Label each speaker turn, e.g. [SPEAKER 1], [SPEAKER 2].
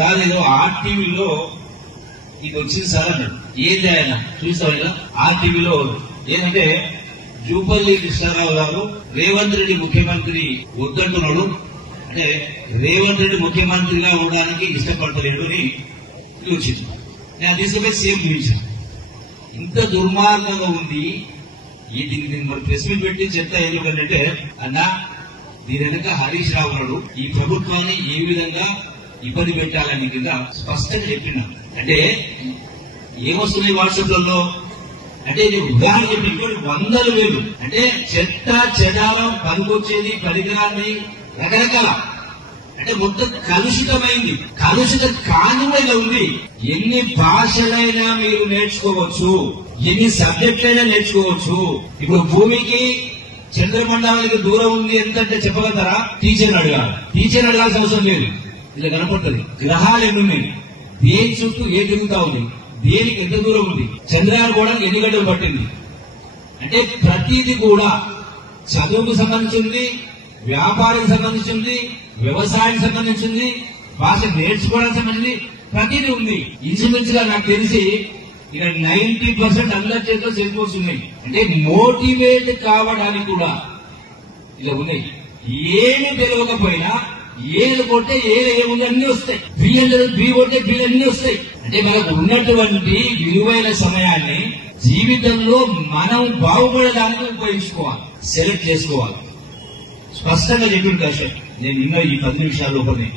[SPEAKER 1] Sir ఏదో ఆర్టీవీలో ఇది వచ్చింది సార్ అన్నాడు. ఏంది ఆయన? చూసావు ఇలా? ఆర్టీవీలో ఏంటంటే జూపల్లి కృష్ణారావు గారు రేవంత్ రెడ్డి ముఖ్యమంత్రి వద్దంటున్నాడు. అంటే రేవంత్ రెడ్డి ముఖ్యమంత్రిగా ఉండడానికి ఇష్టపడతలేడు అని ఇది వచ్చింది. నేను అదే తీసుకుపోయి సేమ్ చూపించాను ఇంత దుర్మార్గంగా ఉంది. ఈ దీన్ని నేను మరి ప్రెస్ మీట్ పెట్టి చెప్తా ఎందుకంటే అన్నా దీని వెనక హరీష్ రావు ఈ ప్రభుత్వాన్ని ఏ విధంగా ఇబ్బంది పెట్టాలని కింద స్పష్టంగా చెప్పిన. అంటే ఏమొస్తున్నాయి వాట్సాప్లలో? అంటే ఇది ఉదాహరణ చెప్పినటువంటి వందలు వేలు. అంటే చెత్త చెదారం పనికొచ్చేది పరికరాన్ని రకరకాల. అంటే మొత్తం కలుషితమైంది. కలుషిత కాని ఉంది. ఎన్ని భాషలైనా మీరు నేర్చుకోవచ్చు. ఎన్ని సబ్జెక్టులైనా నేర్చుకోవచ్చు. ఇప్పుడు భూమికి చంద్రమండలానికి దూరం ఉంది ఎంతంటే చెప్పగలుగుతారా? టీచర్ అడగాలి. టీచర్ అడగాల్సిన అవసరం లేదు. ఇలా కనపడుతుంది. గ్రహాలు ఎన్నున్నాయి? దేని చుట్టూ ఏ తిరుగుతా ఉంది? దేనికి ఎంత దూరం ఉంది? చంద్రయాన్ కూడా ఎన్ని గంటలు పట్టింది? అంటే ప్రతిదీ కూడా చదువుకు సంబంధించింది వ్యాపారానికి సంబంధించింది వ్యవసాయానికి సంబంధించింది భాష నేర్చుకోవడానికి సంబంధించింది ప్రతిదీ ఉంది. ఇంచుమించుగా నాకు తెలిసి ఇక నైన్టీ పర్సెంట్ అందరి చేతిలో సెల్ ఫోన్స్ ఉన్నాయి. అంటే మోటివేట్ కావడానికి కూడా ఇలా ఉన్నాయి. ఏమి తెలియకపోయినా ఏలు కొట్టే ఏలు ఏముంది అన్ని వస్తాయి. బి అంటే బి కొట్టే బియ్యం అన్ని వస్తాయి. అంటే మనకు ఉన్నటువంటి విలువైన సమయాన్ని జీవితంలో మనం బాగుపడడానికి ఉపయోగించుకోవాలి. సెలెక్ట్ చేసుకోవాలి. స్పష్టంగా చెప్పింది దర్శక్ నేను నిన్న ఈ పది నిమిషాల లోపలనే